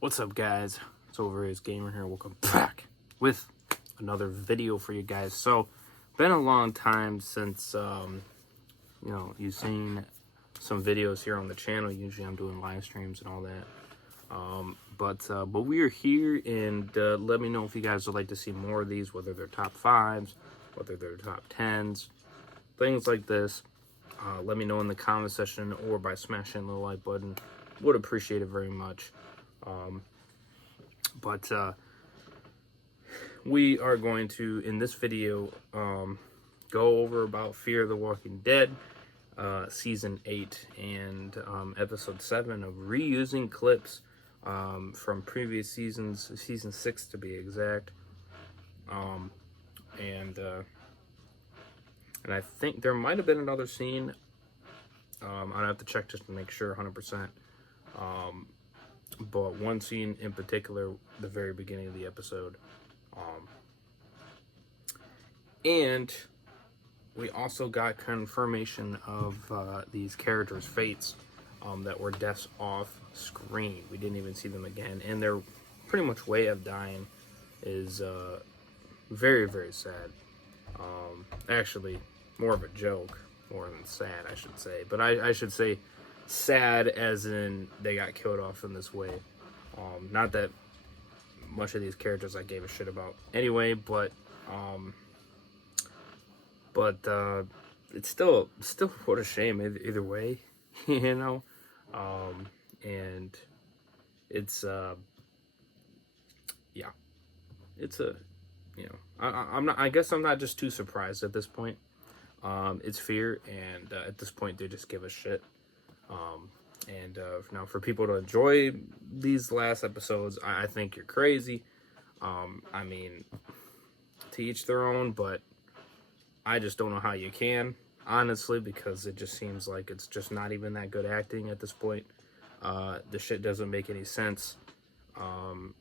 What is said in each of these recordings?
What's up, guys? It's Overrated Gamer here. Welcome back with another video for you guys. So, been a long time since you've seen some videos here on the channel. Usually, I'm doing live streams and all that. But we are here, and let me know if you guys would like to see more of these, whether they're top 5s, whether they're top 10s, things like this. Let me know in the comment section or by smashing the like button. Would appreciate it very much. We are going to, in this video, go over about Fear the Walking Dead, Season 8 and Episode 7 of reusing clips from previous seasons, Season 6 to be exact. And I think there might have been another scene. I'd have to check just to make sure 100%. But one scene in particular, the very beginning of the episode. And we also got confirmation of these characters' fates that were deaths off screen. We didn't even see them again. And their pretty much way of dying is very, very sad. Actually, more of a joke, more than sad, I should say. But I should say sad as in they got killed off in this way. Not that much of these characters I gave a shit about anyway, but it's still what a shame either way, you know. And it's yeah, it's a, you know, I guess I'm not just too surprised at this point. It's Fear, and at this point they just give a shit. Now for people to enjoy these last episodes, I think you're crazy. I mean, to each their own, but I just don't know how you can, honestly, because it just seems like it's just not even that good acting at this point. The shit doesn't make any sense. And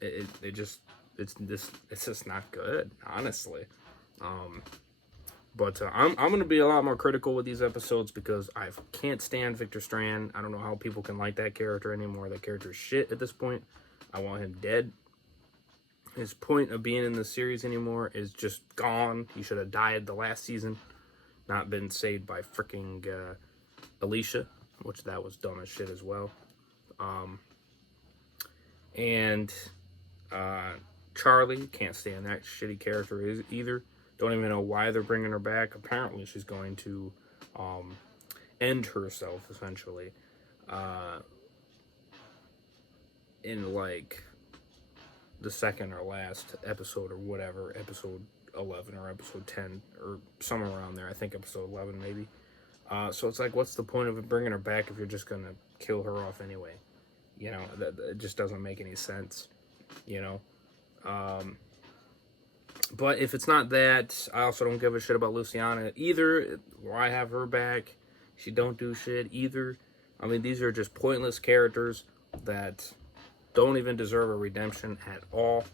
it's just not good, honestly. But I'm going to be a lot more critical with these episodes because I can't stand Victor Strand. I don't know how people can like that character anymore. That character is shit at this point. I want him dead. His point of being in the series anymore is just gone. He should have died the last season. Not been saved by freaking Alicia, which that was dumb as shit as well. Charlie, can't stand that shitty character either. Don't even know why they're bringing her back. Apparently, she's going to end herself, essentially, in, like, the second or last episode or whatever, episode 11 or episode 10, or somewhere around there. I think episode 11, maybe. So it's like, what's the point of bringing her back if you're just going to kill her off anyway? You know, it just doesn't make any sense, you know? But if it's not that, I also don't give a shit about Luciana either. Why have her back? She don't do shit either. I mean, these are just pointless characters that don't even deserve a redemption at all.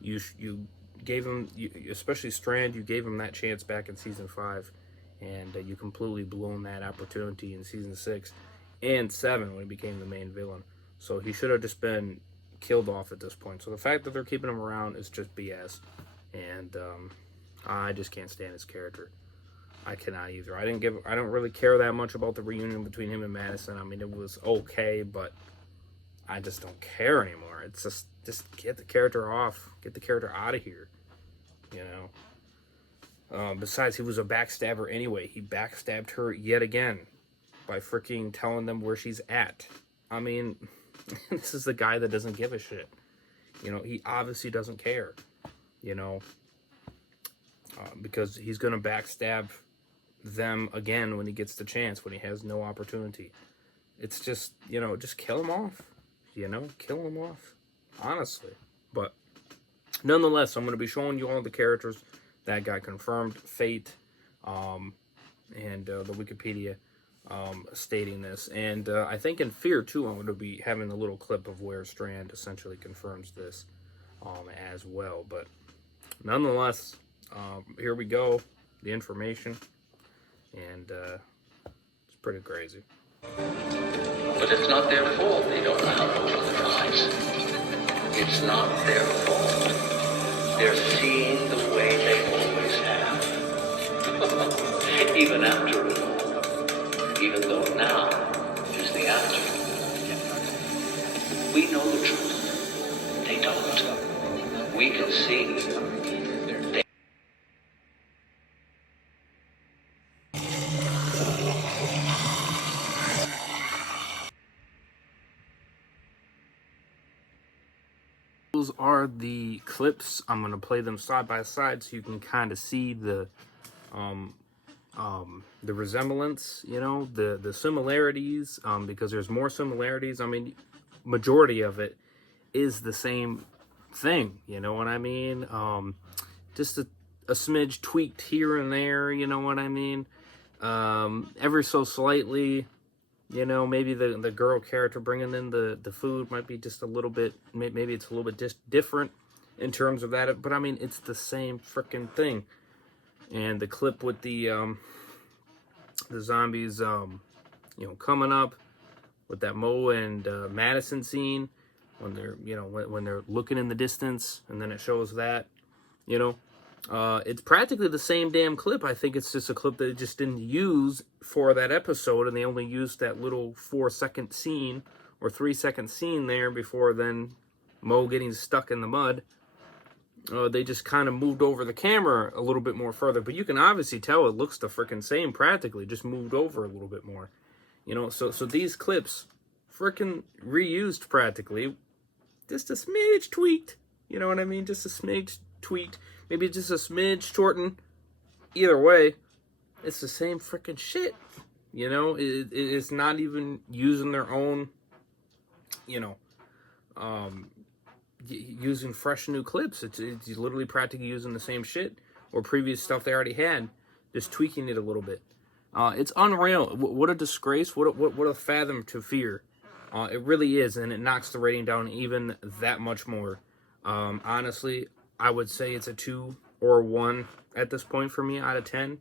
You gave them, especially Strand, you gave him that chance back in Season 5. And you completely blown that opportunity in Season 6 and 7 when he became the main villain. So he should have just been killed off at this point. So the fact that they're keeping him around is just BS. And I just can't stand his character. I cannot either. I don't really care that much about the reunion between him and Madison. I mean, it was okay, but I just don't care anymore. It's just get the character off. Get the character out of here. You know? Besides, he was a backstabber anyway. He backstabbed her yet again by freaking telling them where she's at. I mean, this is the guy that doesn't give a shit. You know, he obviously doesn't care. You know, because he's going to backstab them again when he gets the chance, when he has no opportunity. It's just, you know, just kill him off. You know, kill him off. Honestly. But nonetheless, I'm going to be showing you all the characters that got confirmed fate, and the Wikipedia stating this. And I think in Fear, too, I'm going to be having a little clip of where Strand essentially confirms this as well. But nonetheless, here we go, the information, and it's pretty crazy. But it's not their fault they don't know how to open their eyes. It's not their fault. They're seeing the way they always have. Even after it all. Even though now is the after. We know the truth. They don't. We can see. Those are the clips. I'm going to play them side by side so you can kind of see the resemblance, you know, the similarities, because there's more similarities. I mean, majority of it is the same thing, you know what I mean? Just a smidge tweaked here and there, you know what I mean? Ever so slightly, you know, maybe the girl character bringing in the food might be just a little bit, maybe it's a little bit just different in terms of that, but I mean, it's the same freaking thing. And the clip with the zombies, you know, coming up with that Mo and Madison scene when they're, you know, when they're looking in the distance, and then it shows that, you know, it's practically the same damn clip. I think it's just a clip that they just didn't use for that episode, and they only used that little 4-second scene or 3-second scene there before then Mo getting stuck in the mud. They just kind of moved over the camera a little bit more further, but you can obviously tell it looks the freaking same practically, just moved over a little bit more. You know, so these clips freaking reused practically, just a smidge tweaked. You know what I mean? Just a smidge tweaked. Maybe just a smidge shortened. Either way, it's the same freaking shit. You know, it's not even using their own, you know, using fresh new clips. It's literally practically using the same shit or previous stuff they already had, just tweaking it a little bit. It's unreal. What a disgrace. What a fathom to fear. It really is, and it knocks the rating down even that much more. Honestly, I would say it's a 2 or 1 at this point for me out of 10,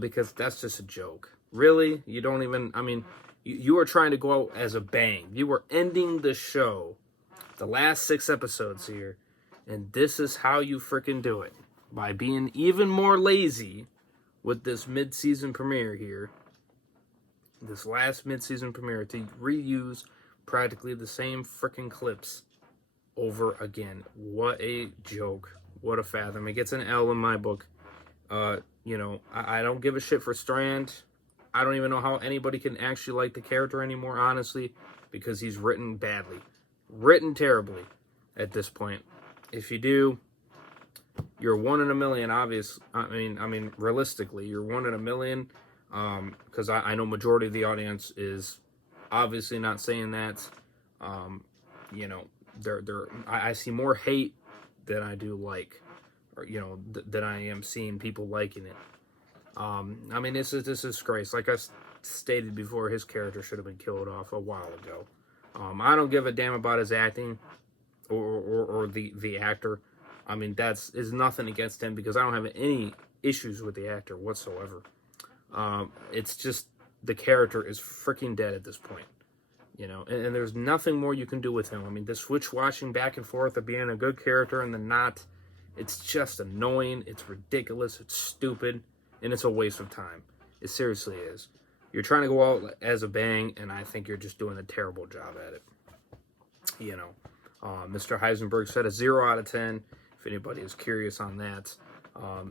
because that's just a joke. Really? You don't even, I mean, you are trying to go out as a bang. You were ending the show, the last 6 episodes here, and this is how you freaking do it. By being even more lazy with this mid-season premiere here. This last mid-season premiere to reuse practically the same freaking clips over again. What a joke. What a fathom. It gets an L in my book. You know, I don't give a shit for Strand. I don't even know how anybody can actually like the character anymore, honestly, because he's written badly. Written terribly at this point. If you do, you're 1 in a million, obvious. I mean, realistically, you're 1 in a million. Because I know majority of the audience is obviously not saying that. You know, I see more hate than I do like, or you know, than I am seeing people liking it. I mean, this is disgrace. Like I stated before, his character should have been killed off a while ago. I don't give a damn about his acting or the actor. I mean, is nothing against him because I don't have any issues with the actor whatsoever. It's just the character is freaking dead at this point, you know, and there's nothing more you can do with him. I mean, the switch-watching back and forth of being a good character and then not, it's just annoying, it's ridiculous, it's stupid, and it's a waste of time. It seriously is. You're trying to go out as a bang, and I think you're just doing a terrible job at it. You know, Mr. Heisenberg said a 0 out of 10, if anybody is curious on that.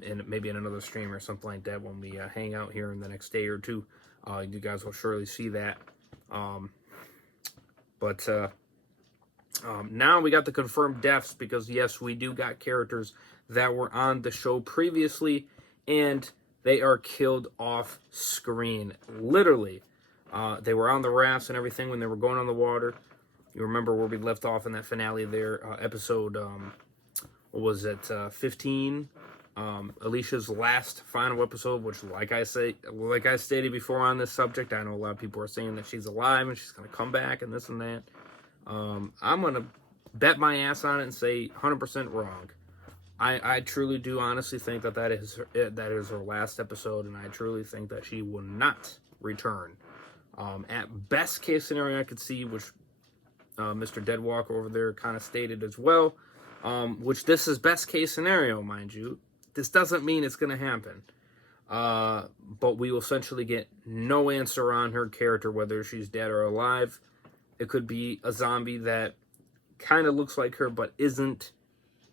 And maybe in another stream or something like that when we hang out here in the next day or two. You guys will surely see that. But now we got the confirmed deaths because, yes, we do got characters that were on the show previously, and they are killed off screen. Literally. They were on the rafts and everything when they were going on the water. You remember where we left off in that finale there, episode, what was it, 15? Alicia's last final episode, which, like I stated before on this subject, I know a lot of people are saying that she's alive and she's going to come back and this and that. I'm going to bet my ass on it and say 100% wrong. I truly do honestly think that is her last episode, and I truly think that she will not return. At best case scenario, I could see, which Mr. Deadwalker over there kind of stated as well, which this is best case scenario, mind you. This doesn't mean it's going to happen. But we will essentially get no answer on her character, whether she's dead or alive. It could be a zombie that kind of looks like her but isn't,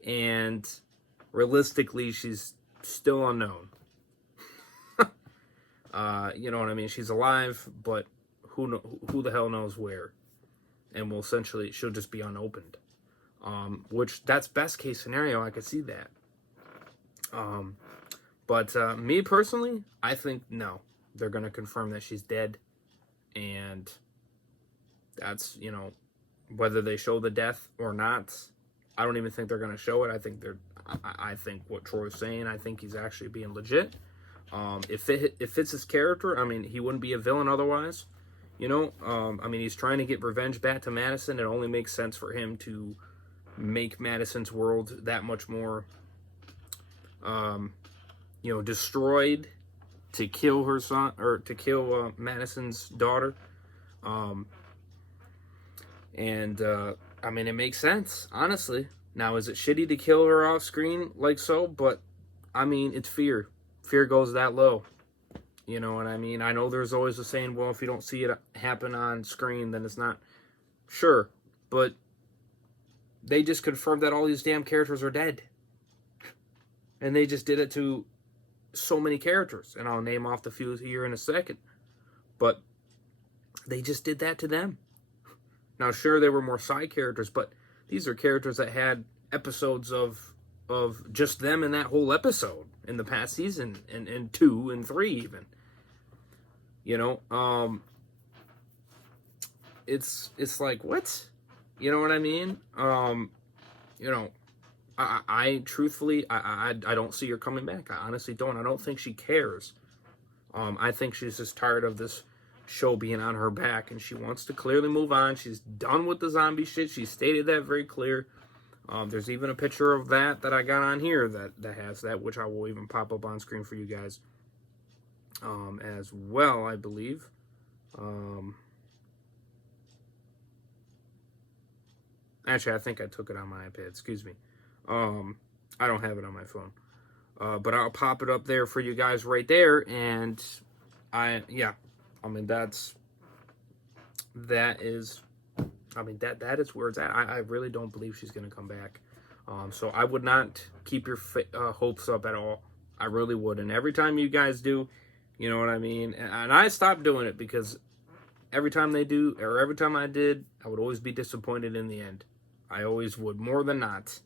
and realistically she's still unknown. You know what I mean? She's alive, but who the hell knows where? And will essentially, she'll just be unopened. Which, that's best case scenario. I could see that. But me personally, I think no. They're going to confirm that she's dead. And that's, you know, whether they show the death or not, I don't even think they're going to show it. I think what Troy's saying, I think he's actually being legit. If it fits his character, I mean, he wouldn't be a villain otherwise. You know, I mean, he's trying to get revenge back to Madison. It only makes sense for him to make Madison's world that much more, you know, destroyed, to kill her son, or to kill Madison's daughter. I mean, it makes sense, honestly. Now, is it shitty to kill her off screen like so? But, I mean, it's fear. Fear goes that low. You know what I mean? I know there's always a saying, well, if you don't see it happen on screen, then it's not. Sure, but they just confirmed that all these damn characters are dead. And they just did it to so many characters. And I'll name off the few here in a second. But they just did that to them. Now, sure, there were more side characters, but these are characters that had episodes of just them in that whole episode in the past season, and 2 and 3 even. You know, it's like, what? You know what I mean? You know, I truthfully, I don't see her coming back. I honestly don't. I don't think she cares. I think she's just tired of this show being on her back, and she wants to clearly move on. She's done with the zombie shit. She stated that very clear. There's even a picture of that I got on here that has that, which I will even pop up on screen for you guys as well, I believe. Actually, I think I took it on my iPad. Excuse me. I don't have it on my phone. But I'll pop it up there for you guys right there. And I mean, that is where it's at. I really don't believe she's going to come back. So I would not keep your hopes up at all. I really would. And every time you guys do, you know what I mean? And I stopped doing it because every time they do, or every time I did, I would always be disappointed in the end. I always would, more than not.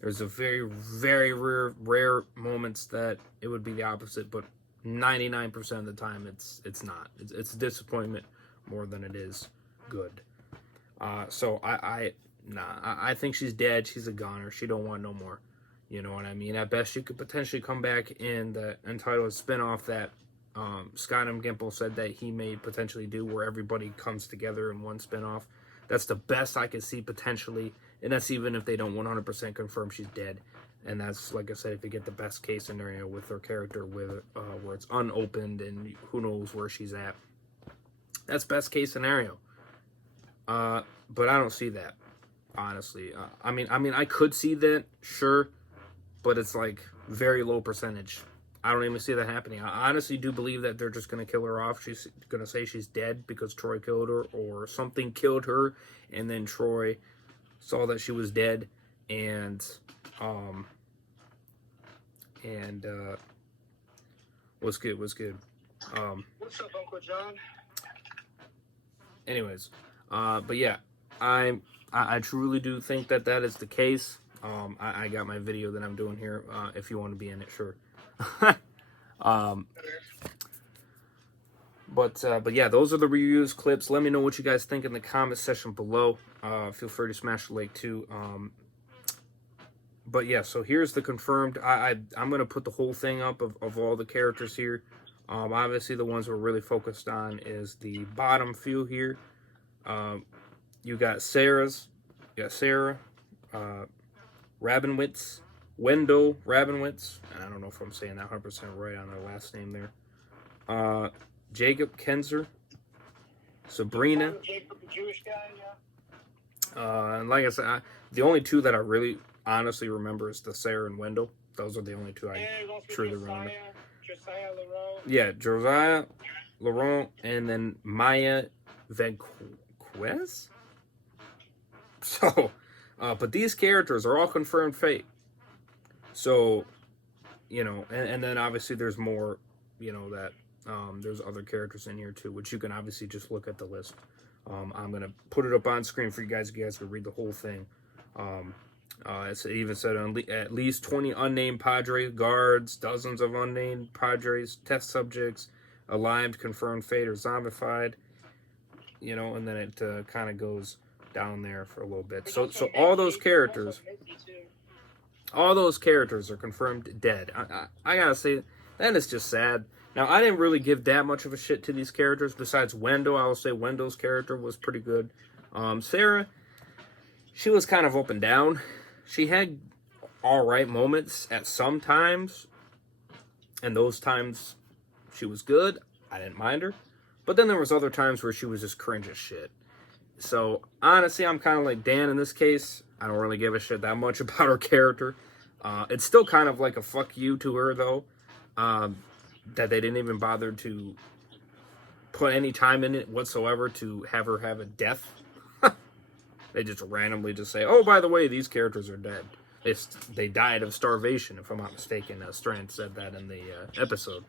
There's a very, very rare moments that it would be the opposite, but 99% of the time it's not. It's disappointment more than it is good. So I think she's dead. She's a goner. She don't want no more. You know what I mean? At best, she could potentially come back in the entitled spinoff that Scott M. Gimple said that he may potentially do, where everybody comes together in one spinoff. That's the best I could see potentially, and that's even if they don't 100% confirm she's dead. And that's, like I said, if you get the best case scenario with her character, with where it's unopened and who knows where she's at. That's best case scenario. But I don't see that, honestly. I mean, I could see that, sure, but it's like very low percentage. I don't even see that happening. I honestly do believe that they're just going to kill her off. She's going to say she's dead because Troy killed her, or something killed her, and then Troy saw that she was dead, and what's good? What's up, Uncle John? Anyways, but yeah, I truly do think that is the case. I got my video that I'm doing here. If you want to be in it, sure. But yeah, those are the reviews, clips. Let me know what you guys think in the comment section below. Feel free to smash the like too. But yeah, so here's the confirmed. I'm gonna put the whole thing up of all the characters here. Obviously the ones we're really focused on is the bottom few here. You got Sarah, Rabinowitz, Wendell Rabinowitz, and I don't know if I'm saying that 100% right on their last name there. Jacob Kenzer, Sabrina. Jacob, the Jewish guy, And like I said, the only two that I really honestly remember is the Sarah and Wendell. Those are the only two I truly remember. Josiah Laurent. Yeah, Josiah, Laurent, and then Maya Vanquez. So, but these characters are all confirmed fate. So, and then obviously there's more, that there's other characters in here too, which you can obviously just look at the list. I'm going to put it up on screen for you guys. You guys can read the whole thing. It even said at least 20 unnamed Padre guards, dozens of unnamed Padres, test subjects, alive, confirmed fate, or zombified. And then it kind of goes down there for a little bit. So all those characters are confirmed dead. I gotta say, that is just sad. Now, I didn't really give that much of a shit to these characters. Besides Wendell, I will say Wendell's character was pretty good. Sarah, she was kind of up and down. She had all right moments at some times, and those times she was good. I didn't mind her. But then there was other times where she was just cringe as shit. So, honestly, I'm kind of like Dan in this case. I don't really give a shit that much about her character. It's still kind of like a fuck you to her, though. That they didn't even bother to put any time in it whatsoever to have her have a death. They just randomly just say, oh, by the way, these characters are dead. They died of starvation, if I'm not mistaken. Strand said that in the episode.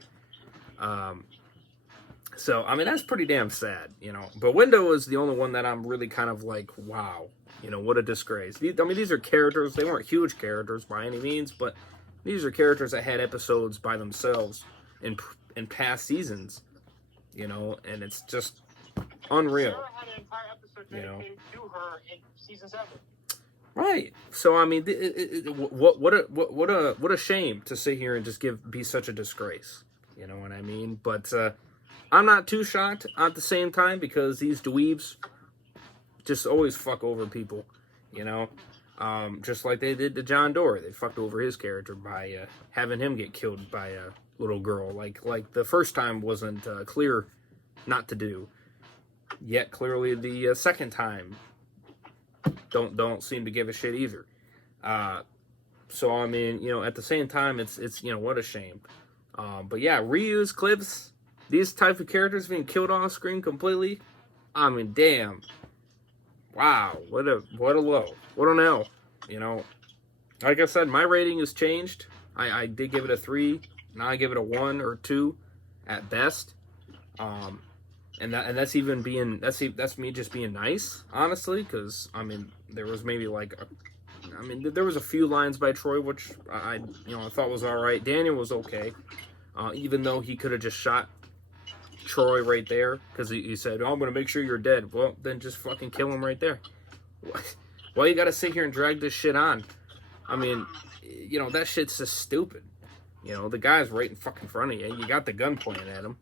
So, I mean, that's pretty damn sad, But Window is the only one that I'm really kind of like, wow, what a disgrace. These are characters. They weren't huge characters by any means, but these are characters that had episodes by themselves in past seasons, and it's just unreal. Sarah had an entire episode dedicated to her in season 7. Right. So I mean, what a shame to sit here and just be such a disgrace. You know what I mean? But I'm not too shocked at the same time because these dweebs just always fuck over people. Just like they did to John Doerr. They fucked over his character by having him get killed by a little girl. Like the first time wasn't clear not to do. Yet clearly the second time don't seem to give a shit either. So I mean, at the same time, it's what a shame. But yeah, reuse clips. These type of characters being killed off screen completely. I mean, damn. Wow, what a low. What an L. Like I said, my rating has changed. I did give it a 3. Now I give it a 1 or 2 at best. And that's me just being nice, honestly, because I mean there was maybe there was a few lines by Troy which I thought was all right. Daniel was okay, even though he could have just shot Troy right there because he said, "Oh, I'm gonna make sure you're dead." Well, then just fucking kill him right there. Why you gotta sit here and drag this shit on? I mean, that shit's just stupid. The guy's right in fucking front of you. You got the gun pointing at him.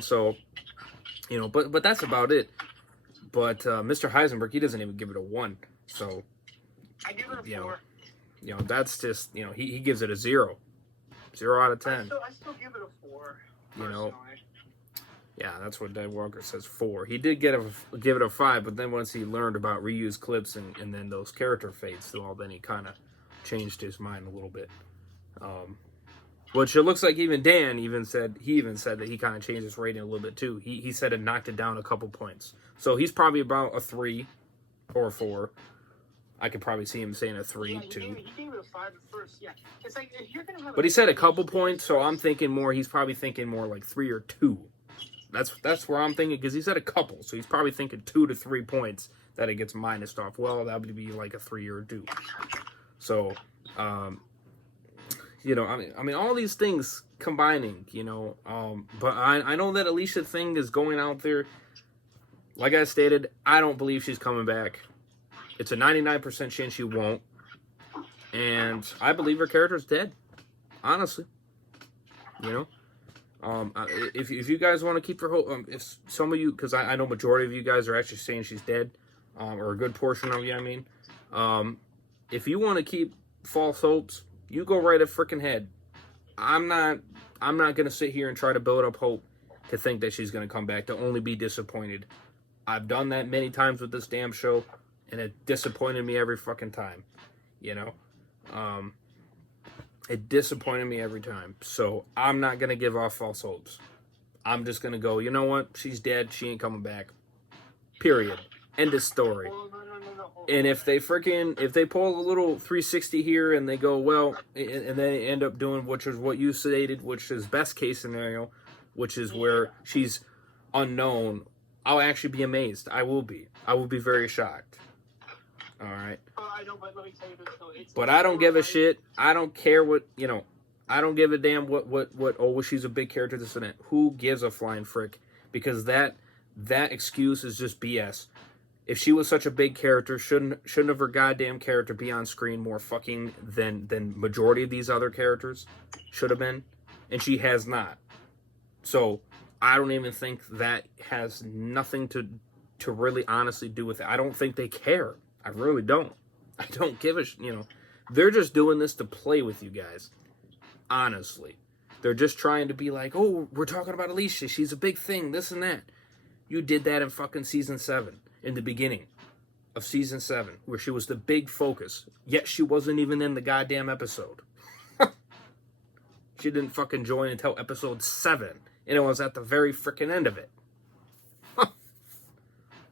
So, but that's about it. But Mr. Heisenberg, he doesn't even give it a 1. So, I give it a 4. That's just, he gives it a 0. 0 out of 10. I still give it a 4. Yeah, that's what Dave Walker says, 4. He did give it a 5, but then once he learned about reused clips and then those character fates, then he kind of changed his mind a little bit. Which it looks like even Dan said that he kind of changed his rating a little bit too. He said it knocked it down a couple points. So he's probably about a 3 or a 4. I could probably see him saying a 3 too. He gave it a 5 at first, yeah. It's like, if you're gonna have but he said a couple points, so I'm thinking more, he's probably thinking more like 3 or 2. That's where I'm thinking, because he said a couple, so he's probably thinking 2 to 3 points that it gets minused off. Well, that would be like a 3 or a 2. So, I mean, all these things combining, but I know that Alicia thing is going out there. Like I stated, I don't believe she's coming back. It's a 99% chance she won't. And I believe her character's dead. Honestly. If you guys want to keep her hope, if some of you, because I know majority of you guys are actually saying she's dead, or a good portion of you, I mean. If you want to keep false hopes, you go right at freaking head. I'm not gonna sit here and try to build up hope to think that she's going to come back, to only be disappointed. I've done that many times with this damn show, and it disappointed me every fucking time, you know? It disappointed me every time. So I'm not going to give off false hopes. I'm just going to go, you know what? She's dead. She ain't coming back. Period. End of story. And if they pull a little 360 here and they go, well, and they end up doing, which is what you stated, which is best case scenario, which is where she's unknown, I'll actually be amazed. I will be very shocked. All right. I know, but let me tell you this though. But I don't give a shit. I don't care what, you know, I don't give a damn what, oh, well, she's a big character, this and that. Who gives a flying frick? Because that excuse is just BS. If she was such a big character, shouldn't have her goddamn character be on screen more fucking than majority of these other characters should have been? And she has not. So I don't even think that has nothing to really honestly do with it. I don't think they care. I really don't. I don't give a you know. They're just doing this to play with you guys. Honestly. They're just trying to be like, oh, we're talking about Alicia. She's a big thing, this and that. You did that in fucking season 7. In the beginning of season 7, where she was the big focus. Yet she wasn't even in the goddamn episode. She didn't fucking join until episode 7. And it was at the very freaking end of it.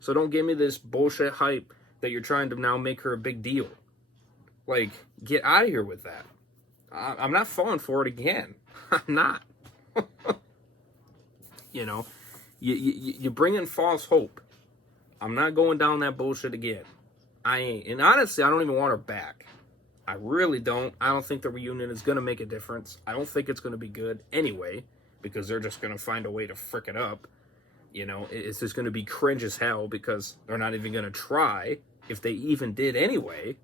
So don't give me this bullshit hype that you're trying to now make her a big deal. Like, get out of here with that. I'm not falling for it again. I'm not. You know, you bring in false hope. I'm not going down that bullshit again. I ain't. And honestly, I don't even want her back. I really don't. I don't think the reunion is going to make a difference. I don't think it's going to be good anyway, because they're just going to find a way to frick it up. You know, it's just going to be cringe as hell because they're not even going to try, if they even did anyway.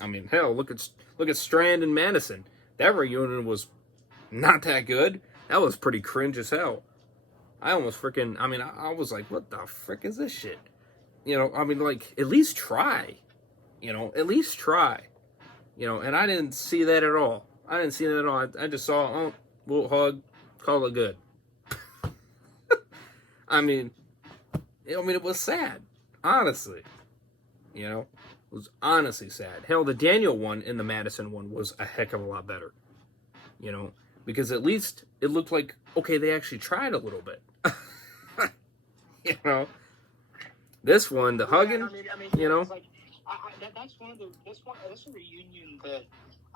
I mean, hell, look at Strand and Madison. That reunion was not that good. That was pretty cringe as hell. I almost freaking, I mean, I was like, what the frick is this shit? You know, I mean, like, at least try. You know, at least try. You know, and I didn't see that at all. I didn't see that at all. I just saw, oh, we'll hug, call it good. I mean, it was sad. Honestly. You know, it was honestly sad. Hell, the Daniel one and the Madison one was a heck of a lot better. You know, because at least it looked like, okay, they actually tried a little bit. You know, this one, the hugging, you know. Like, that's a reunion that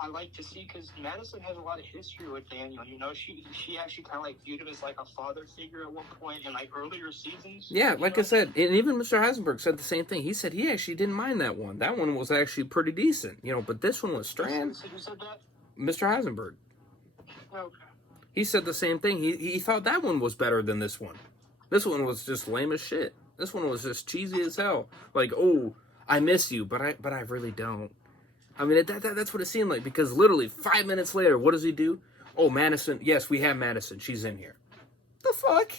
I like to see, because Madison has a lot of history with Daniel. You know, she actually kind of like viewed him as like a father figure at one point in like earlier seasons. Yeah, like I said, and even Mr. Heisenberg said the same thing. He said he actually didn't mind that one. That one was actually pretty decent, you know. But this one was Strand. Who said that? Mr. Heisenberg. Okay. He said the same thing. He thought that one was better than this one. This one was just lame as shit. This one was just cheesy as hell. Like, oh, I miss you, but I really don't. I mean, that's what it seemed like, because literally 5 minutes later, what does he do? Oh, Madison. Yes, we have Madison. She's in here. The fuck?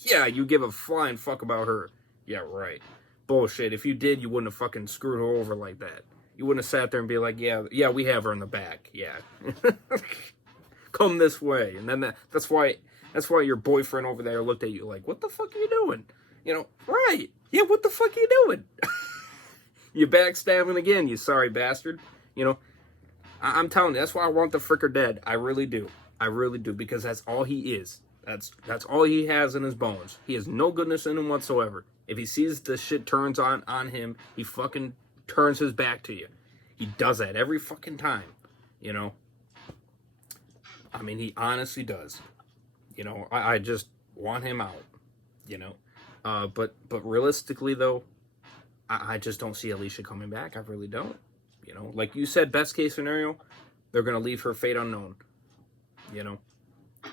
Yeah, you give a flying fuck about her. Yeah, right. Bullshit. If you did, you wouldn't have fucking screwed her over like that. You wouldn't have sat there and be like, yeah, we have her in the back. Yeah. Come this way. And then that's why your boyfriend over there looked at you like, what the fuck are you doing? You know, right. Yeah, what the fuck are you doing? You backstabbing again, you sorry bastard. You know, I'm telling you, that's why I want the fricker dead. I really do. I really do, because that's all he is. That's all he has in his bones. He has no goodness in him whatsoever. If he sees the shit turns on him, he fucking turns his back to you. He does that every fucking time, you know. I mean, he honestly does. You know, I just want him out, you know. But realistically, though, I just don't see Alicia coming back. I really don't. You know, like you said, best case scenario, they're going to leave her fate unknown. You know,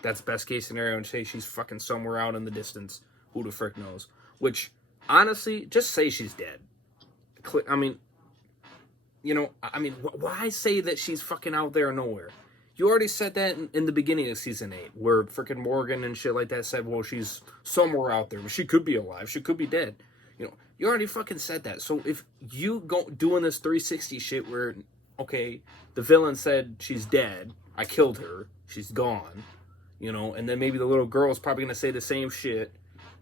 that's best case scenario, and say she's fucking somewhere out in the distance. Who the frick knows? Which, honestly, just say she's dead. I mean, you know, why say that she's fucking out there nowhere? You already said that in the beginning of season 8, where freaking Morgan and shit like that said, well, she's somewhere out there. She could be alive. She could be dead. You know, you already fucking said that. So if you go doing this 360 shit where, okay, the villain said she's dead, I killed her, she's gone, you know, and then maybe the little girl is probably going to say the same shit,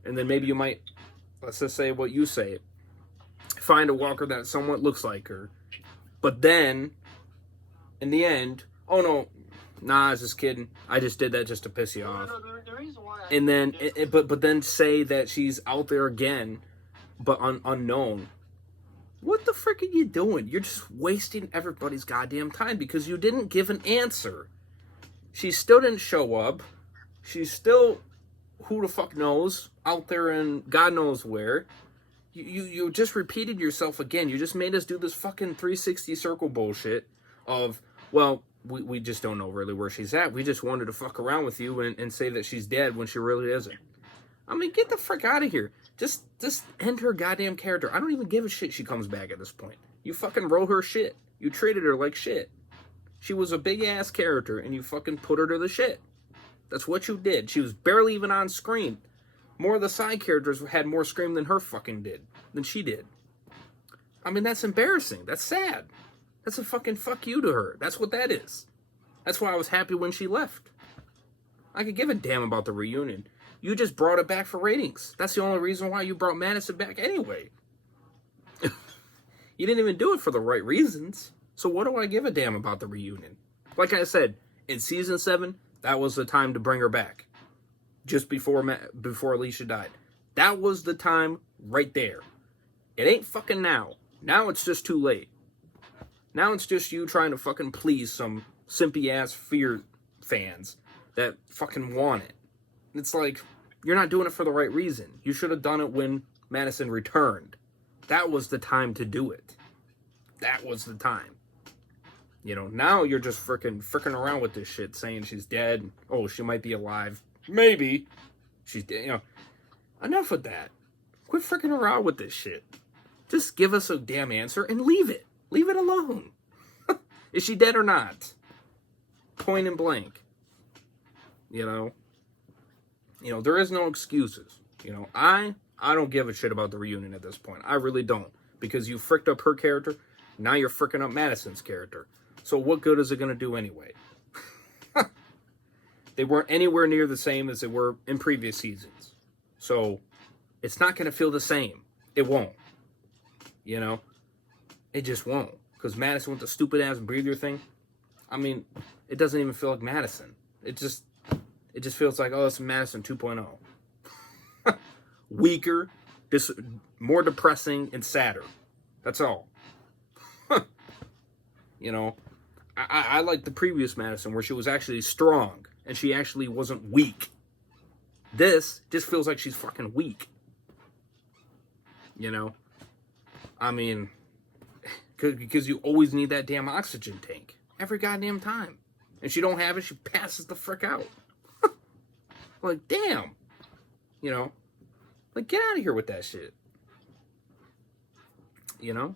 and then maybe you might, let's just say what you say, find a walker that somewhat looks like her, but then, in the end, oh no, nah, I was just kidding, I just did that just to piss you off. The reason why And then, but then say that she's out there again, but unknown. What the frick are you doing? You're just wasting everybody's goddamn time because you didn't give an answer. She still didn't show up. She's still, who the fuck knows, out there in God knows where. You just repeated yourself again. You just made us do this fucking 360 circle bullshit of, well, we just don't know really where she's at. We just wanted to fuck around with you and say that she's dead when she really isn't. I mean, get the frick out of here. Just end her goddamn character. I don't even give a shit she comes back at this point. You fucking wrote her shit. You treated her like shit. She was a big-ass character, and you fucking put her to the shit. That's what you did. She was barely even on screen. More of the side characters had more scream than her fucking did. Than she did. I mean, that's embarrassing. That's sad. That's a fucking fuck you to her. That's what that is. That's why I was happy when she left. I could give a damn about the reunion. You just brought it back for ratings. That's the only reason why you brought Madison back anyway. You didn't even do it for the right reasons. So what do I give a damn about the reunion? Like I said, in season 7, that was the time to bring her back. Just before Alicia died. That was the time right there. It ain't fucking now. Now it's just too late. Now it's just you trying to fucking please some simpy-ass Fear fans that fucking want it. It's like, you're not doing it for the right reason. You should have done it when Madison returned. That was the time to do it. That was the time. You know, now you're just fricking around with this shit, saying she's dead. Oh, she might be alive. Maybe. She's dead. You know, enough with that. Quit fricking around with this shit. Just give us a damn answer and leave it. Leave it alone. Is she dead or not? Point and blank. You know, there is no excuses. You know, I don't give a shit about the reunion at this point. I really don't. Because you fricked up her character, now you're fricking up Madison's character. So what good is it going to do anyway? They weren't anywhere near the same as they were in previous seasons. So it's not going to feel the same. It won't. You know? It just won't. Because Madison with the stupid-ass breather thing, I mean, it doesn't even feel like Madison. It just feels like, oh, it's Madison 2.0. Weaker, more depressing, and sadder. That's all. You know, I like the previous Madison where she was actually strong and she actually wasn't weak. This just feels like she's fucking weak. You know? I mean, because you always need that damn oxygen tank. Every goddamn time. And she don't have it, she passes the frick out. Like, damn. You know? Like, get out of here with that shit. You know?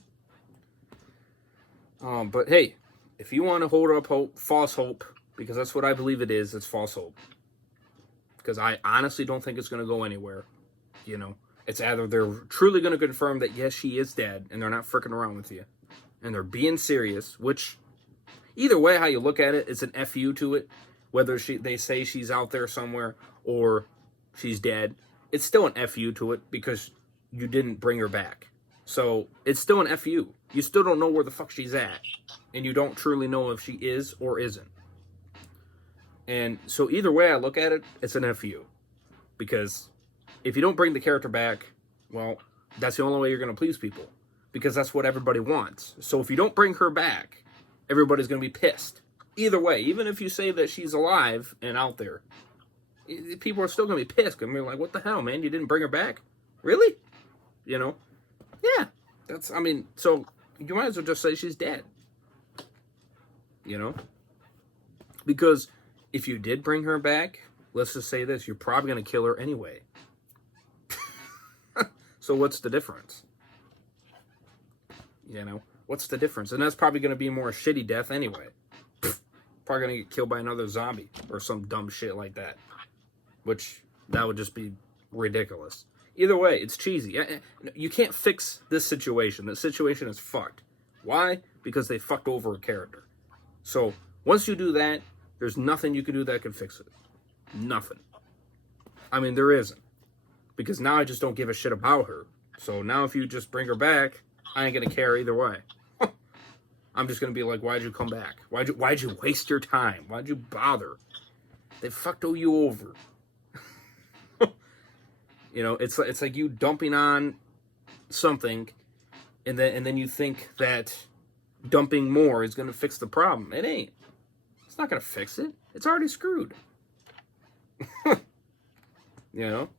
But hey, if you want to hold up hope, false hope, because that's what I believe it is, it's false hope. Because I honestly don't think it's going to go anywhere. You know? It's either they're truly going to confirm that, yes, she is dead, and they're not fricking around with you. And they're being serious, which, either way, how you look at it, it's an FU to it. Whether they say she's out there somewhere or she's dead, it's still an FU to it because you didn't bring her back. So it's still an FU. You still don't know where the fuck she's at. And you don't truly know if she is or isn't. And so either way I look at it, it's an FU. Because if you don't bring the character back, well, that's the only way you're going to please people. Because that's what everybody wants. So if you don't bring her back, everybody's going to be pissed. Either way, even if you say that she's alive and out there, people are still going to be pissed. Going to be like, what the hell, man? You didn't bring her back? Really? You know? Yeah. So you might as well just say she's dead. You know? Because if you did bring her back, let's just say this, you're probably going to kill her anyway. So what's the difference? You know? What's the difference? And that's probably going to be a more shitty death anyway. Probably going to get killed by another zombie or some dumb shit like that. Which, that would just be ridiculous. Either way, it's cheesy. You can't fix this situation. This situation is fucked. Why? Because they fucked over a character. So, once you do that, there's nothing you can do that can fix it. Nothing. I mean, there isn't. Because now I just don't give a shit about her. So now if you just bring her back, I ain't gonna care either way. I'm just gonna be like, why'd you come back? Why'd you waste your time? Why'd you bother? They fucked you over. You know, it's like you dumping on something, and then you think that dumping more is gonna fix the problem. It ain't. It's not gonna fix it. It's already screwed. You know.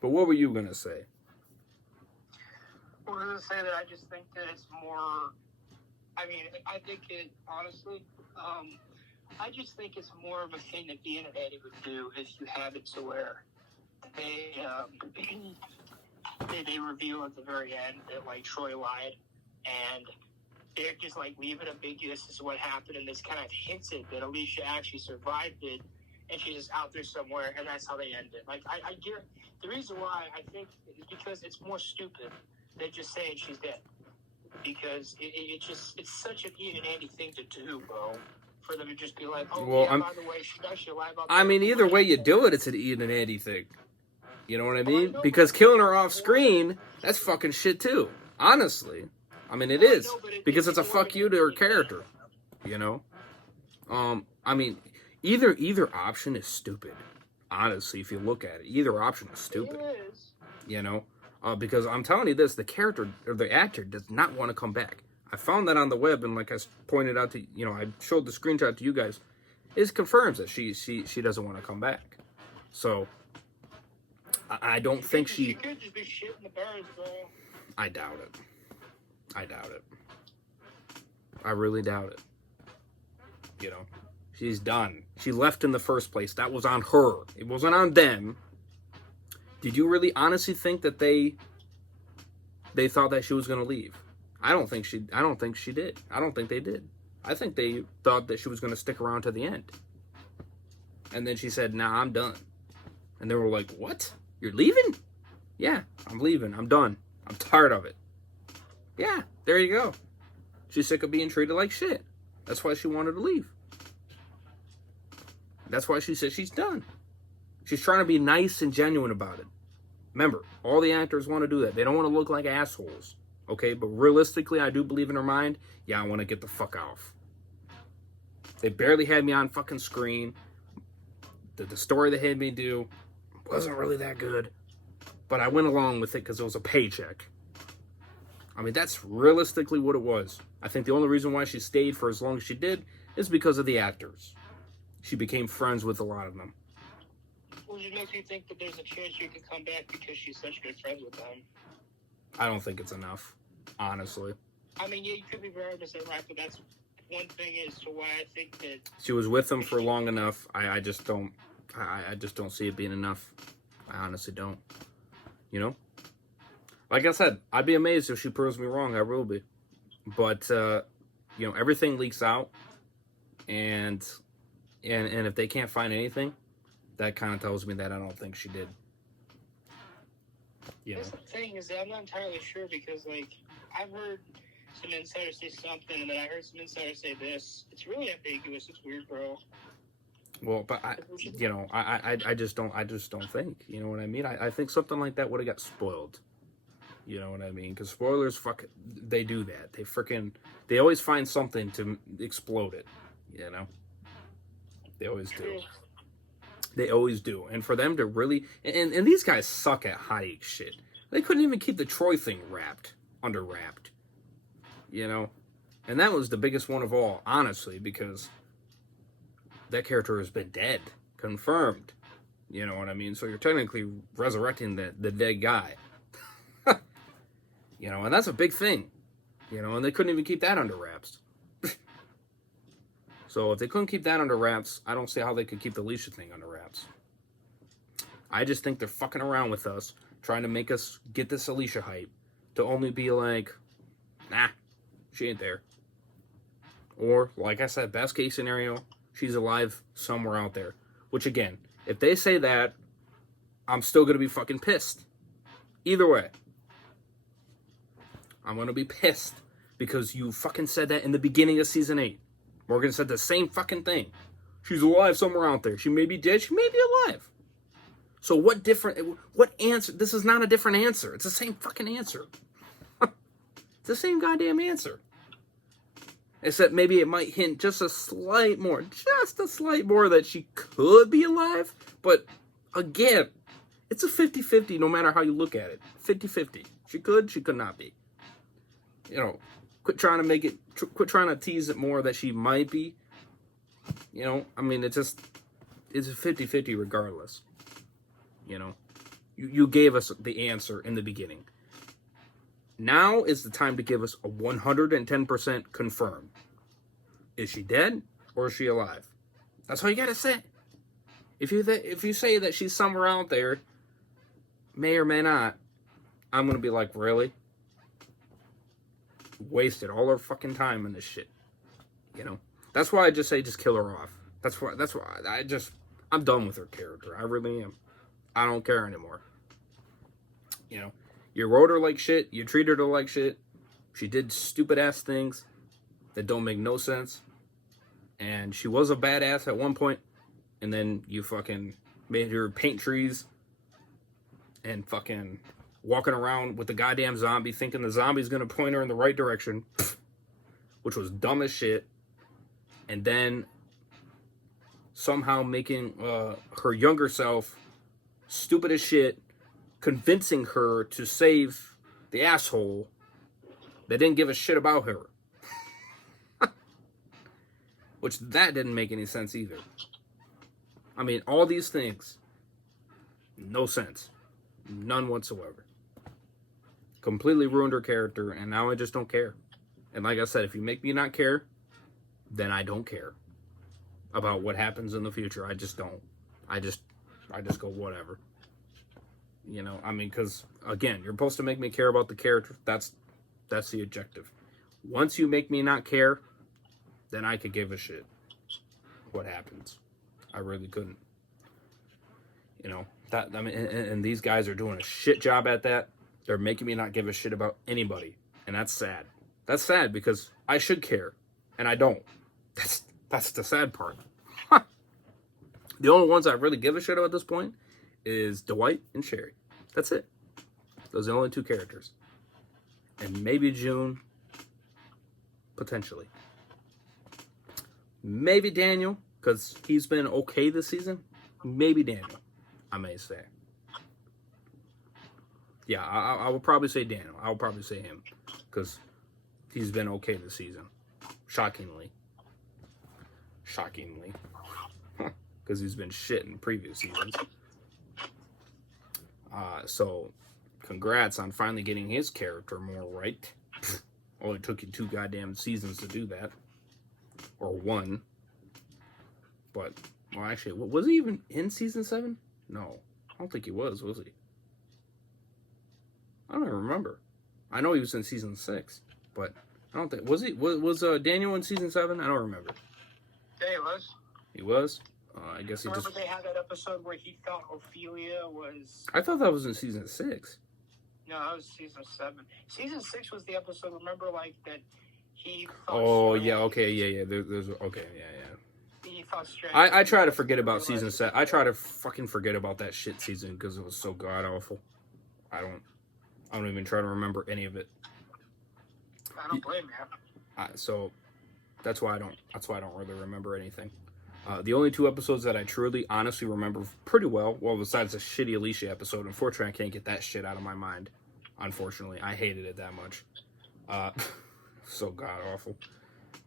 But what were you gonna say? I was gonna say that I just think that it's more. I mean, I think it honestly. I just think it's more of a thing that the internet would do if you have it to where they reveal at the very end that like Troy lied, and they're just like leave it ambiguous as to what happened, and this kind of hints it that Alicia actually survived it, and she's just out there somewhere, and that's how they end it. Like I get the reason why I think is because it's more stupid than just saying she's dead, because it's such an Ian and Andy thing to do, bro. For them to just be like, oh, well, yeah, by the way, she's actually alive out there. I mean, either way you do it, it's an Ian and Andy thing. You know what I mean? Because killing her off screen, that's fucking shit too. Honestly. I mean, it is. Because it's a fuck you to her character. You know? I mean, either option is stupid. Honestly, if you look at it. Either option is stupid. You know? Because I'm telling you this, the character, or the actor, does not want to come back. I found that on the web, and like I pointed out to, you know, I showed the screenshot to you guys. It confirms that she doesn't want to come back. So, I don't think she could just be shitting the birds, bro. I doubt it. I really doubt it. You know, she's done. She left in the first place. That was on her. It wasn't on them. Did you really honestly think that they thought that she was going to leave? I don't think she did. I don't think they did. I think they thought that she was going to stick around to the end. And then she said, "Nah, I'm done." And they were like, "What? You're leaving?" "Yeah, I'm leaving. I'm done. I'm tired of it." Yeah, there you go. She's sick of being treated like shit. That's why she wanted to leave. That's why she said she's done. She's trying to be nice and genuine about it. Remember, all the actors want to do that. They don't want to look like assholes. Okay, but realistically, I do believe in her mind, yeah, I want to get the fuck off. They barely had me on fucking screen. The story they had me do wasn't really that good. But I went along with it because it was a paycheck. I mean, that's realistically what it was. I think the only reason why she stayed for as long as she did is because of the actors. She became friends with a lot of them. Well, it makes me think that there's a chance she could come back because she's such good friends with them. I don't think it's enough, honestly. I mean, yeah, you could be very % right, but that's one thing as to why I think that she was with them for long enough. I just don't see it being enough. I honestly don't. You know? Like I said, I'd be amazed if she proves me wrong. I will be. But you know, everything leaks out, and if they can't find anything, that kind of tells me that I don't think she did. You know? That's the thing, is that I'm not entirely sure, because like I've heard some insiders say something, and then I heard some insiders say this. It's really ambiguous. It's weird, bro. Well, but I just don't think. You know what I mean? I think something like that would have got spoiled. You know what I mean? Because spoilers, they do that. They always find something to explode it. You know? They always do. They always do. And for them to really... And these guys suck at hiding shit. They couldn't even keep the Troy thing under wrapped. You know? And that was the biggest one of all, honestly, because that character has been dead. Confirmed. You know what I mean? So you're technically resurrecting the dead guy. You know, and that's a big thing. You know, and they couldn't even keep that under wraps. So if they couldn't keep that under wraps, I don't see how they could keep the Alicia thing under wraps. I just think they're fucking around with us, trying to make us get this Alicia hype, to only be like, nah, she ain't there. Or, like I said, best case scenario, she's alive somewhere out there. Which again, if they say that, I'm still going to be fucking pissed. Either way. I'm going to be pissed because you fucking said that in the beginning of Season 8. Morgan said the same fucking thing. She's alive somewhere out there. She may be dead. She may be alive. So what answer? This is not a different answer. It's the same fucking answer. It's the same goddamn answer. Except maybe it might hint just a slight more that she could be alive. But again, it's a 50-50 no matter how you look at it. 50-50. She could not be. You know, quit trying to tease it more that she might be. You know, I mean, it's a 50-50 regardless. You know, you gave us the answer in the beginning. Now is the time to give us a 110% confirm. Is she dead or is she alive? That's all you gotta say. If you say that she's somewhere out there, may or may not, I'm gonna be like, really? Wasted all her fucking time in this shit. You know? That's why I just say just kill her off. That's why I'm done with her character. I really am. I don't care anymore. You know? You wrote her like shit. You treated her like shit. She did stupid ass things that don't make no sense. And she was a badass at one point. And then you fucking made her paint trees and fucking walking around with the goddamn zombie thinking the zombie's gonna point her in the right direction. Which was dumb as shit. And then somehow making her younger self stupid as shit, convincing her to save the asshole that didn't give a shit about her. Which that didn't make any sense either. I mean, all these things, no sense. None whatsoever. Completely ruined her character, and now I just don't care. And like I said, if you make me not care, then I don't care about what happens in the future. I just don't. I just go whatever. You know, I mean, because again, you're supposed to make me care about the character. That's the objective. Once you make me not care, then I could give a shit what happens. I really couldn't. You know, I mean, and these guys are doing a shit job at that. They're making me not give a shit about anybody, and that's sad. That's sad because I should care, and I don't. That's the sad part. The only ones I really give a shit about at this point is Dwight and Sherry. That's it. Those are the only two characters. And maybe June, potentially. Maybe Daniel, because he's been okay this season. Maybe Daniel, I may say. Yeah, I will probably say Daniel. I'll probably say him, because he's been okay this season. Shockingly. Because he's been shit in previous seasons. So, congrats on finally getting his character more right. Only took you 2 goddamn seasons to do that. Or 1. But, well, actually, was he even in season 7? No. I don't think he was he? I don't even remember. I know he was in season 6, but I don't think... Was Daniel in season 7? I don't remember. Yeah, he was. He was? I guess he Remember they had that episode where he thought Ophelia was... I thought that was in season 6. No, that was season 7. Season 6 was the episode, remember, like, that he thought... Oh, yeah, okay, yeah. There's okay, yeah. He thought Strange... I try to forget about season 7. I try to fucking forget about that shit season because it was so god-awful. I don't even try to remember any of it. I don't blame you. So, that's why I don't really remember anything. The only 2 episodes that I truly, honestly remember pretty well, besides the shitty Alicia episode, unfortunately, I can't get that shit out of my mind. Unfortunately, I hated it that much. So god-awful.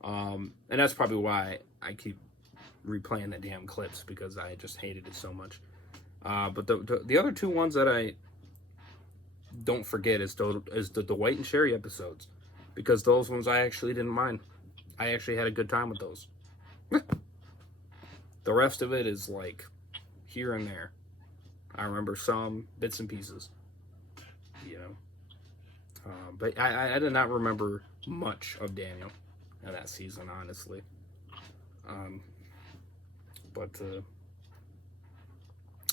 And that's probably why I keep replaying the damn clips, because I just hated it so much. But the other 2 ones that I don't forget is the Dwight and Sherry episodes, because those ones I actually didn't mind. I actually had a good time with those. The rest of it is like here and there. I remember some bits and pieces, you know. But I did not remember much of Daniel in that season, honestly.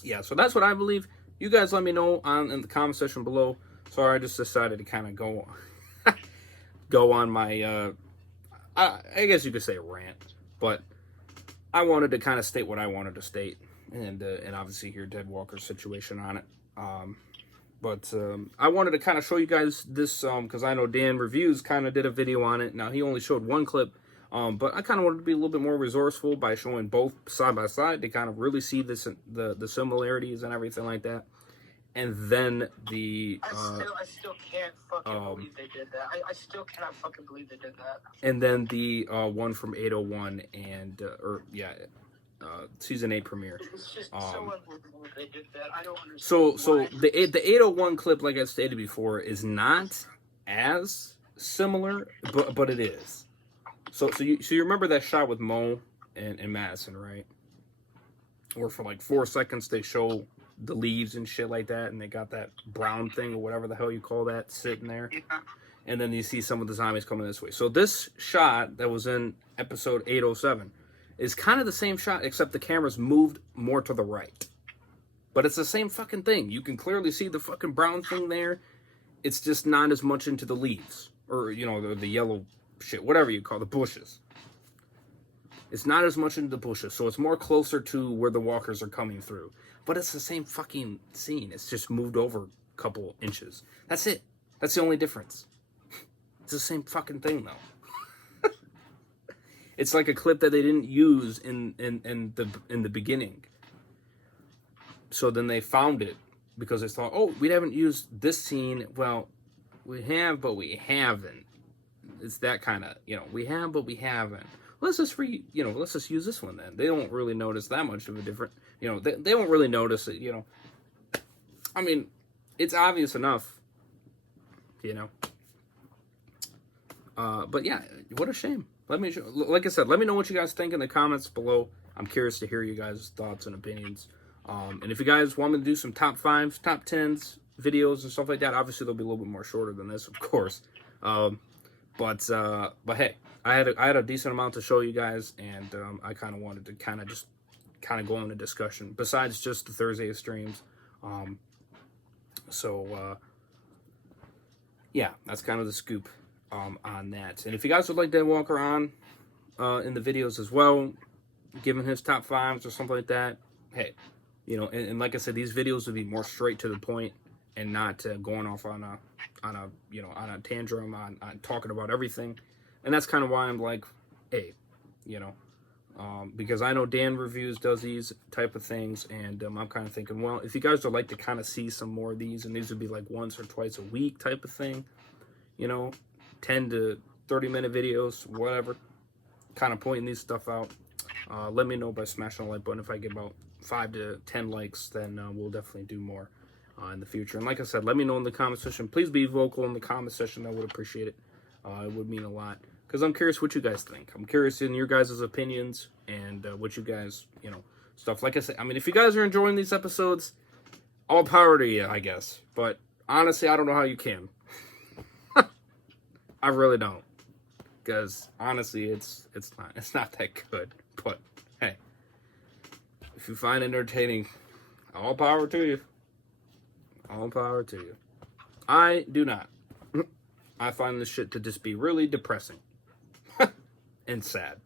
Yeah, so that's what I believe. You guys let me know in the comment section below. Sorry, I just decided to kind of go on my, I guess you could say rant. But I wanted to kind of state what I wanted to state, and obviously hear Dead Walker's situation on it. But I wanted to kind of show you guys this because I know Dan Reviews kind of did a video on it. Now, he only showed one clip, but I kind of wanted to be a little bit more resourceful by showing both side by side to kind of really see this, the similarities and everything like that. And then the... I still can't fucking believe they did that. I still cannot fucking believe they did that. And then the one from 801 and... season 8 premiere. It's just so unbelievable they did that. I don't understand. So the 801 clip, like I stated before, is not as similar, but it is. So you remember that shot with Mo and Madison, right? Where for like 4 seconds they show the leaves and shit like that, and they got that brown thing or whatever the hell you call that sitting there. Yeah. And then you see some of the zombies coming this way. So this shot that was in episode 807 is kind of the same shot, except the camera's moved more to the right. But it's the same fucking thing. You can clearly see the fucking brown thing there. It's just not as much into the leaves. Or, you know, the yellow shit, whatever you call the bushes. It's not as much into the bushes, so it's more closer to where the walkers are coming through. But it's the same fucking scene. It's just moved over a couple inches. That's it. That's the only difference. It's the same fucking thing, though. It's like a clip that they didn't use in the beginning. So then they found it because they thought, oh, we haven't used this scene. Well, we have, but we haven't. It's that kind of, you know, we have, but we haven't. Let's just let's just use this one then. They don't really notice that much of a different, you know, they don't really notice it, you know. I mean, it's obvious enough, you know. But yeah, what a shame. Like I said, let me know what you guys think in the comments below. I'm curious to hear you guys' thoughts and opinions. And if you guys want me to do some top 5s, top 10s videos and stuff like that, obviously they'll be a little bit more shorter than this, of course. But hey, I had a decent amount to show you guys, and I kind of wanted to kind of go on a discussion besides just the Thursday streams. Yeah, that's kind of the scoop on that. And if you guys would like Dead Walker on in the videos as well, giving his top 5s or something like that, hey, you know, and like I said, these videos would be more straight to the point and not going off on a tantrum on talking about everything. And that's kind of why I'm like, hey, you know, because I know Dan Reviews does these type of things, and I'm kind of thinking, well, if you guys would like to kind of see some more of these, and these would be like once or twice a week type of thing, you know, 10 to 30-minute videos, whatever, kind of pointing these stuff out, let me know by smashing the like button. If I get about 5 to 10 likes, then we'll definitely do more in the future. And like I said, let me know in the comment section. Please be vocal in the comment section. I would appreciate it. It would mean a lot, because I'm curious what you guys think. I'm curious in your guys' opinions and what you guys, you know, stuff. Like I said, I mean, if you guys are enjoying these episodes, all power to you, I guess. But honestly, I don't know how you can. I really don't, because honestly, it's not that good. But hey, if you find it entertaining, all power to you. All power to you. I do not. I find this shit to just be really depressing and sad,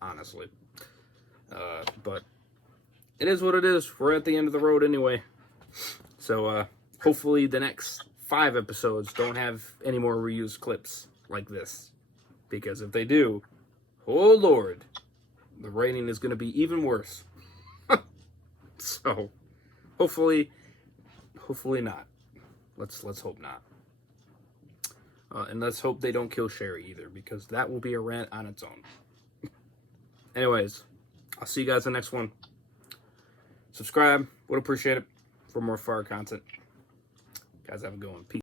honestly. But it is what it is. We're at the end of the road anyway. So hopefully the next 5 episodes don't have any more reused clips like this, because if they do, oh Lord, the rating is going to be even worse. So hopefully not. Let's hope not. And let's hope they don't kill Sherry either, because that will be a rant on its own. Anyways, I'll see you guys in the next one. Subscribe, would appreciate it, for more fire content. Guys, have a good one. Peace.